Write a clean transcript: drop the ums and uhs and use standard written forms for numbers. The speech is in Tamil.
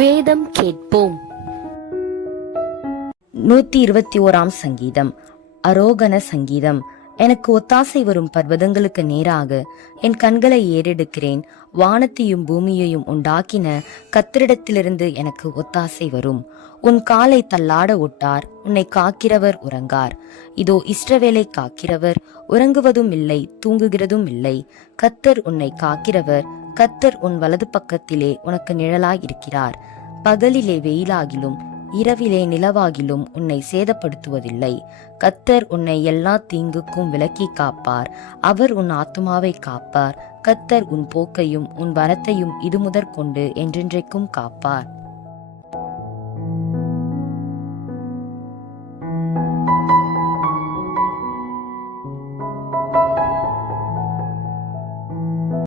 வேதம் கேட்போம். 121 சங்கீதம். அரோகண சங்கீதம். எனக்கு ஒத்தாசை வரும் பர்வதங்களுக்கு நேராக என் கண்களை ஏறெடுக்கிறேன். வானத்தையும் பூமியையும் உண்டாக்கின கர்த்தரிடத்திலிருந்து எனக்கு ஒத்தாசை வரும். உன் காலை தள்ளாட ஒட்டார், உன்னை காக்கிறவர் உறங்கார். இதோ இஸ்ரவேலை காக்கிறவர் உறங்குவதும் இல்லை, தூங்குகிறதும் இல்லை. கர்த்தர் உன்னை காக்கிறவர், கர்த்தர் உன் வலது பக்கத்திலே உனக்கு நிழலாயிருக்கிறார். பகலிலே வெயிலாகிலும் இரவிலே நிலவாகிலும் உன்னை சேதப்படுத்துவதில்லை. கர்த்தர் உன்னை எல்லா தீங்குக்கும் விலக்கி காப்பார். அவர் உன் ஆத்துமாவை காப்பார். கர்த்தர் உன் போக்கையும் உன் வரத்தையும் இது முதற்கொண்டு என்றென்றைக்கும் காப்பார்.